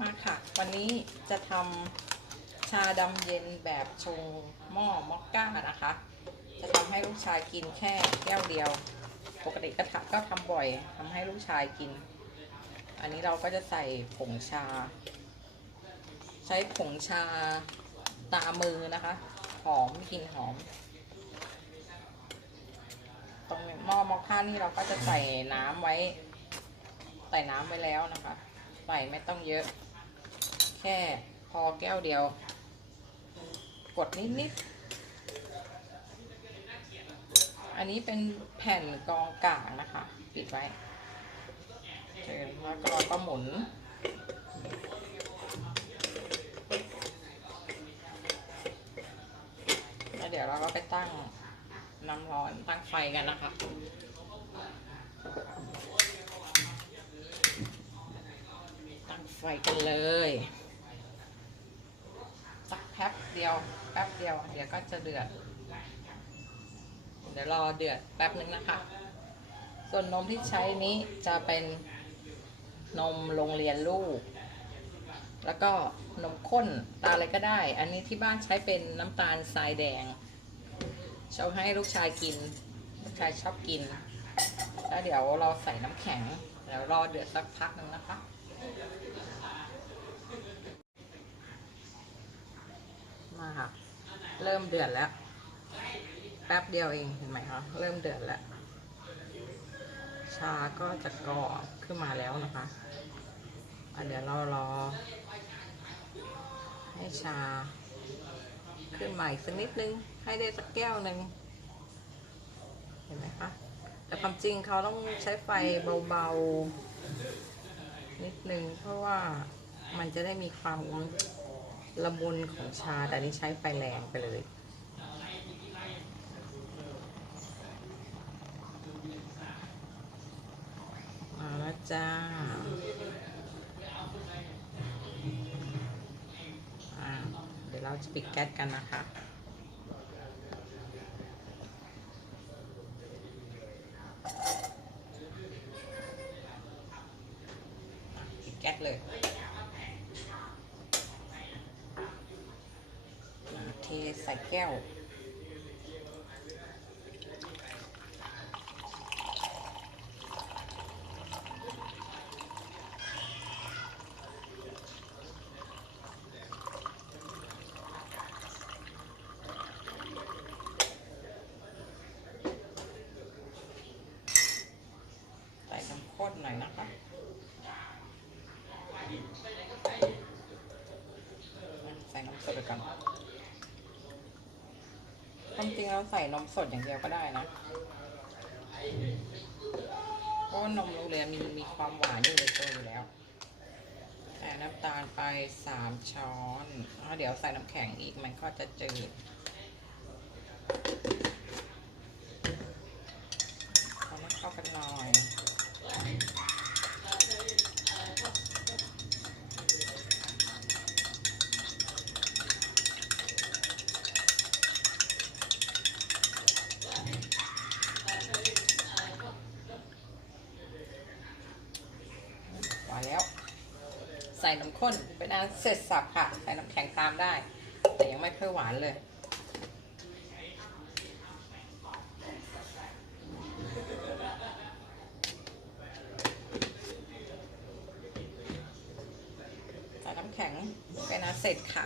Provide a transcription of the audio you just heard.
มาค่ะ วันนี้จะทำชาดำเย็นแบบชงหม้อมอคก้านะคะ จะทำให้ลูกชายกินแค่แก้วเดียว ปกติก็ทำก็ทำบ่อยทำให้ลูกชายกิน อันนี้เราก็จะใส่ผงชา ใช้ผงชาตามือนะคะ หอมกลิ่นหอม ตรงหม้อมอคค่านี่เราก็จะใส่น้ำไว้ ใส่น้ำไว้แล้วนะคะใส่ไม่ต้องเยอะ ค่พอแก้วเดียว กดนิดนิดอันนี้เป็นแผ่นกองกางนะคะ ปิดไว้เชิญแล้วก็เราก็หมุนแล้วเดี๋ยวเราก็ไปตั้งน้ำร้อนตั้งไฟกันนะคะตั้งไฟกันเลย แป๊บเดียว แป๊บเดียว เดี๋ยวก็จะเดือด เดี๋ยวรอเดือดแป๊บนึงนะคะ ส่วนนมที่ใช้นี้จะเป็นนมโรงเรียนลูก แล้วก็นมข้นตาอะไรก็ได้ อันนี้ที่บ้านใช้เป็นน้ำตาลทรายแดงชอบให้ลูกชายกิน ลูกชายชอบกิน แล้วเดี๋ยวเราใส่น้ำแข็งเดี๋ยวรอเดือดสักพักหนึ่งนะคะ มาค่ะ เริ่มเดือดแล้ว แป๊บเดียวเองเห็นไหมคะเริ่มเดือดแล้ว ชาก็จะก่อขึ้นมาแล้วนะคะอะเดี๋ยวเรารอ ให้ชา ขึ้นมาอีกสักนิดนึง ให้ได้สักแก้วหนึ่งเห็นไหมคะแต่ความจริงเขาต้องใช้ไฟเบาๆนิดนึงเพราะว่ามันจะได้มีความ ละมุนของชา แต่นี่ใช้ไฟแรงไปเลยมาแล้วจ้าอ่าเดี๋ยวเราจะปิดแก๊สกันนะคะปิดแก๊สเลยอ่าเท ใส่แก้ว ใส่น้ำข้นหน่อยนะคะใส่นมสดไปก่อน ความจริงเราใส่นมสดอย่างเดียวก็ได้นะเพราะว่านมโรงเรียนมีมีความหวานอยู่ในตัวอยู่แล้วแต่น้ำตาลไปสามช้อนเดี๋ยวใส่น้ำแข็งอีกมันก็จะจืด มาแล้ว ใส่น้ำข้นเป็นอันเสร็จสับค่ะ ใส่น้ำแข็งตามได้ แต่ยังไม่ค่อยหวานเลยใส่น้ำแข็งเป็นอันเสร็จค่ะ